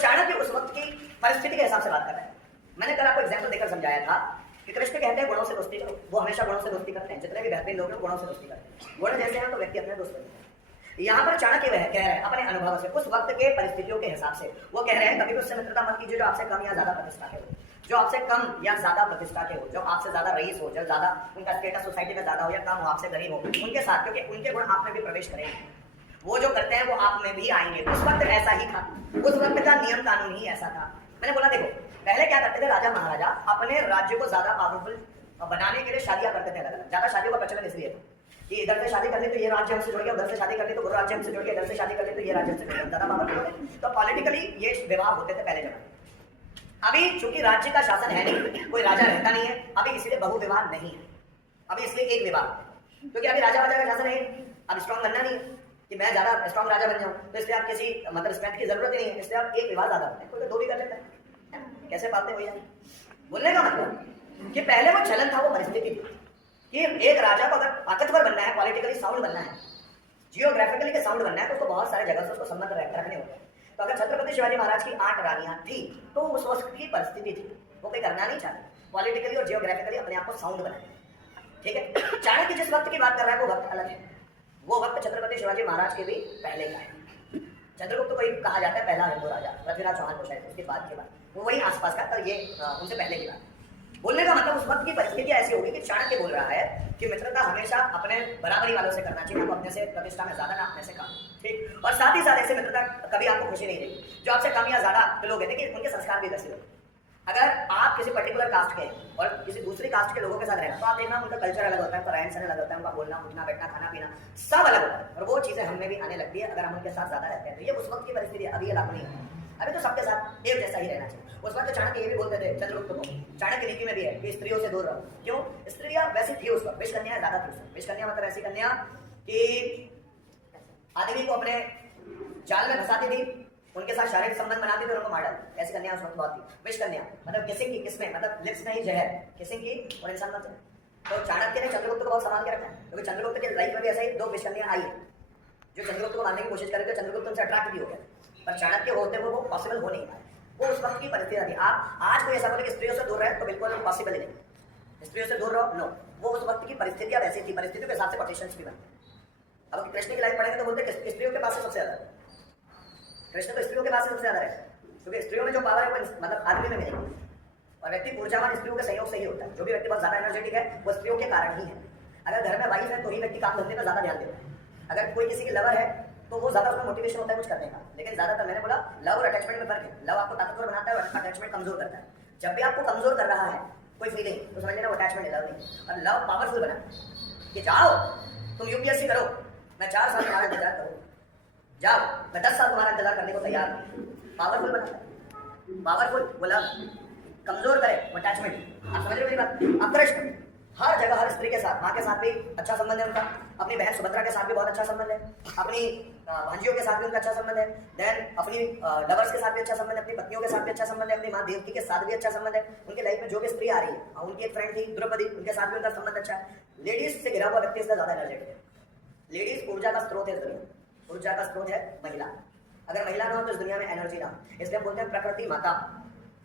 चाणक्य उस वक्त की परिस्थिति के हिसाब से बात कर रहे हैं। मैंने कल आपको एग्जाम्पल देकर समझाया था कि कृष्ण कहते हैं गुणों से दोस्ती करो, वो हमेशा गुणों से दोस्ती करते हैं, जितने भी बेहतरीन लोग हैं गुणों से दोस्ती करते हैं, गुण जैसे हैं तो व्यक्ति अपने दोस्त बनते हैं। यहाँ पर चाणक्य वह कह रहे हैं अपने अनुभव से, उस वक्त के परिस्थितियों के हिसाब से वो कह रहे हैं कभी भी उससे मित्रता मत कीजिए जो आपसे कम या ज्यादा प्रतिष्ठा के हो, जो आपसे कम या ज्यादा प्रतिष्ठा के हो, जो आपसे ज्यादा रईस हो, जो ज्यादा उनका स्टेटस सोसाइटी में ज्यादा हो या कम हो, आपसे गरीब हो, उनके साथ, क्योंकि उनके गुण आप में भी प्रवेश करेंगे, वो जो करते हैं वो आप में भी आएंगे। उस वक्त ऐसा ही था, उस वक्त का नियम कानून ही ऐसा था। मैंने बोला देखो पहले क्या करते थे राजा महाराजा, अपने राज्य को ज्यादा पावरफुल बनाने के लिए शादियां करते थे। ज्यादा शादियों का प्रचलन इसलिए था कि इधर से शादी कर ली तो ये राज्य हमसे जुड़ गया, उधर से शादी कर ली तो वो राज्य हमसे जुड़ गया, इधर से शादी कर ली तो ये राज्य हमसे जुड़ गया, ज्यादा पावरफुल होते। तो पॉलिटिकली ये विवाह होते थे पहले जमाने। अभी चूंकि राज्य का शासन है नहीं, कोई राजा रहता नहीं है, अभी इसलिए बहु विवाह नहीं है, अभी इसलिए एक विवाह, क्योंकि अभी राजा का शासन है, अब स्ट्रॉन्ग बनना नहीं है कि मैं ज्यादा स्ट्रॉन्ग राजा बन जाऊं, तो इसलिए आप किसी मतलब स्ट्रेंथ की जरूरत ही नहीं है, इसलिए आप एक विवाह ज्यादा होते हैं, कोई तो दो भी कर लेता है। कैसे पाते भैया? बोलने का मतलब कि पहले वो चलन था, वो परिस्थिति थी कि एक राजा को अगर ताकतवर बनना है, पॉलिटिकली साउंड बनना है, जियोग्राफिकली के साउंड बनना है, तो उसको बहुत सारे जगह से उसको संबंध रखने होते हैं। तो अगर छत्रपति शिवाजी महाराज की 8 रानियां थी तो उस वक्त की परिस्थिति थी, वो कोई करना नहीं चाहते, पॉलिटिकली और जियोग्राफिकली अपने आप को साउंड बनाए। ठीक है, चाणक्य जिस वक्त की बात कर रहा है वो वक्त अलग है, वो वक्त छत्रपति शिवाजी महाराज के भी पहले का है। चंद्रगुप्त को ही कहा जाता है पहला हिंदू राजा, पृथ्वीराज चौहान को शायद उसके बाद के बाद, वो वही आसपास का, पर ये उनसे पहले की बात। बोलने का मतलब उस वक्त की परिस्थिति ऐसी होगी कि चाणक्य बोल रहा है कि मित्रता हमेशा अपने बराबरी वालों से करना चाहिए, आपको अपने से प्रतिष्ठा में ज्यादा ना अपने से कम। ठीक, और साथ ही साथ ऐसे मित्रता कभी आपको खुशी नहीं देगी जो आपसे कम या ज्यादा लोग हैं। देखिए उनके संस्कार भी वैसे होते। अगर आप किसी पर्टिकुलर कास्ट के और किसी दूसरी कास्ट के लोगों के साथ रहना, तो आप देखना उनका कल्चर अलग होता है, उनका रहन सहन अलग होता है, उनका बोलना उठना बैठना खाना पीना सब अलग होता है, और वो चीजें हमें भी आने लगती है अगर हम उनके साथ ज्यादा रहते हैं। तो ये उस वक्त की परिस्थिति है, अभी ये लागू नहीं है, अभी तो सबके साथ एक जैसा ही रहना चाहिए। उस वक्त चाणक्य ये भी बोलते थे चंद्रगुप्त को, चाणक्य नीति में भी है कि स्त्रियों से दूर रहो। क्यों? स्त्रियां वैसी थी उस वक्त, विष कन्या ज्यादा थी। विष कन्या मतलब ऐसी कन्या कि आदमी को अपने जाल में फंसाती थी, उनके साथ शारीरिक संबंध बनाती थी और उनको मार डालती। ऐसी कन्या उस वक्त बहुत थी, विष कन्या मतलब किसिंग की, किसमें मतलब लिप्स में ही जहर, किसिंग की और इंसान मतलब। तो चाणक्य ने चंद्रगुप्त को बहुत संभाल के रखा है, क्योंकि चंद्रगुप्त के लाइफ में भी ऐसा ही 2 विष कन्या आई है जो चंद्रगुप्त को मारने की कोशिश करेंगे। चंद्रगुप्त उनसे अट्रैक्ट भी हो गया, पर चाणक्य होते हुए वो पॉसिबल हो नहीं पाया, वो उस वक्त की परिस्थिति थी। आप आज कोई ऐसा बोले कि स्त्रियों से दूर रहे तो बिल्कुल पॉसिबल ही नहीं, स्त्रियों से दूर रहो नो, वो उस वक्त की परिस्थितियां वैसी थी, परिस्थितियों के हिसाब से कोटेशंस भी बनते। अब कृष्ण की लाइफ पढ़ेंगे तो बोलते हैं स्त्रियों के पास से सबसे ज्यादा, कृष्ण तो स्त्रियों के पास से सबसे ज्यादा रहता है, क्योंकि स्त्रियों में जो पावर है वो मतलब आदमी में मिलेगी, और व्यक्ति ऊर्जावान स्त्रियों के सहयोग से ही होता है। जो भी व्यक्ति बहुत ज्यादा एनर्जेटिक है वो स्त्रियों के कारण ही है। अगर घर में वाइफ है तो ही व्यक्ति काम धंधे में ज्यादा ध्यान देता है, अगर कोई किसी की लवर है तो वो ज्यादा उसमें मोटिवेशन होता है कुछ करने का। लेकिन ज्यादातर मैंने बोला लव और अटैचमेंट में फर्क है, लव आपको ताकतवर बनाता है और अटैचमेंट कमजोर करता है। जब भी आपको कमजोर कर रहा है कोई फीलिंग तो समझ लेना वो अटैचमेंट है, लव नहीं। और लव पावरफुल बना कि जाओ तुम यूपीएससी करो, मैं 4 साल तुम्हारा इंतजार करूँ, जाओ मैं 10 साल तुम्हारा इंतजार करने को तैयार हूँ। पावरफुल बनाता है, पावरफुल वो लव, कमजोर करे वो अटैचमेंट। आप समझ रहे मेरी बात? अब कृष्ण हर जगह हर स्त्री के साथ, माँ के साथ भी अच्छा संबंध है उनका, अपनी बहन सुभद्रा के साथ भी बहुत अच्छा संबंध है, अपनी भांजियों के साथ भी उनका अच्छा संबंध है, देन अपनी लवर्स के साथ भी अच्छा संबंध है, अपनी पत्नियों के साथ भी अच्छा संबंध है, अपनी माँ देवकी के साथ भी अच्छा संबंध है। उनकी लाइफ में जो भी स्त्री आ रही है, उनकी एक फ्रेंड थी द्रौपदी, उनके साथ भी उनका संबंध अच्छा है। लेडीज से घिरा हुआ व्यक्ति इसका ज्यादा एनर्जेटिक है। लेडीज ऊर्जा का स्रोत है इस दुनिया, ऊर्जा का स्रोत है महिला। अगर महिला ना हो तो इस दुनिया में एनर्जी ना हो, इसलिए हम बोलते हैं प्रकृति माता।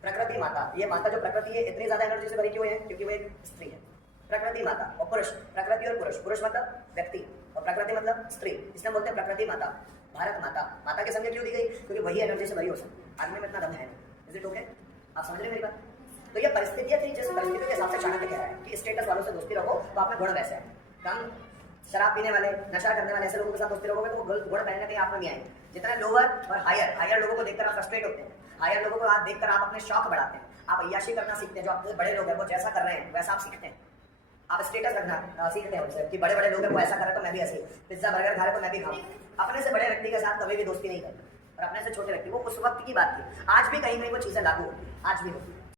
प्रकृति माता, ये माता जो प्रकृति है इतनी ज्यादा एनर्जी से भरी क्यों है? क्योंकि वो एक स्त्री है। प्रकृति माता और पुरुष, प्रकृति और पुरुष, पुरुष मतलब व्यक्ति और प्रकृति मतलब स्त्री, इसलिए बोलते हैं प्रकृति माता। भारत माता, माता के संज्ञा क्यों दी गई? क्योंकि वही एनर्जी से भरी हो सकती है, आदमी में इतना दम है। Is it okay? आप समझ रहे मेरी बात? तो ये परिस्थितियां थी जिस परिस्थितियों के हिसाब से चाणक्य कह रहा है कि स्टेटस वालों से दोस्ती रखो तो आप में गुण वैसे है। कम शराब पीने वाले, नशा करने वाले ऐसे लोगों के साथ दोस्ती रखोगे तो वो गुण कहीं ना कहीं आप में नहीं आएंगे। जितना लोअर और हायर, हायर लोगों को देखकर आप फ्रस्ट्रेट होते हैं, हायर लोगों को आप देखकर आप अपने शौक बढ़ाते हैं, आप अय्याशी करना सीखते हैं। जो आपसे बड़े लोग हैं वो जैसा कर रहे हैं वैसा आप सीखते हैं, आप स्टेटस रखना सीखते हैं उनसे कि बड़े बड़े लोग हैं वो ऐसा करे तो मैं भी ऐसे, पिज्जा बर्गर खा रहे तो मैं भी खाऊं। अपने से बड़े व्यक्ति के साथ कभी भी दोस्ती नहीं करते, और अपने से छोटे व्यक्ति, वो उस वक्त की बात थी। आज भी कहीं वो चीजें लागू होती, आज भी होती।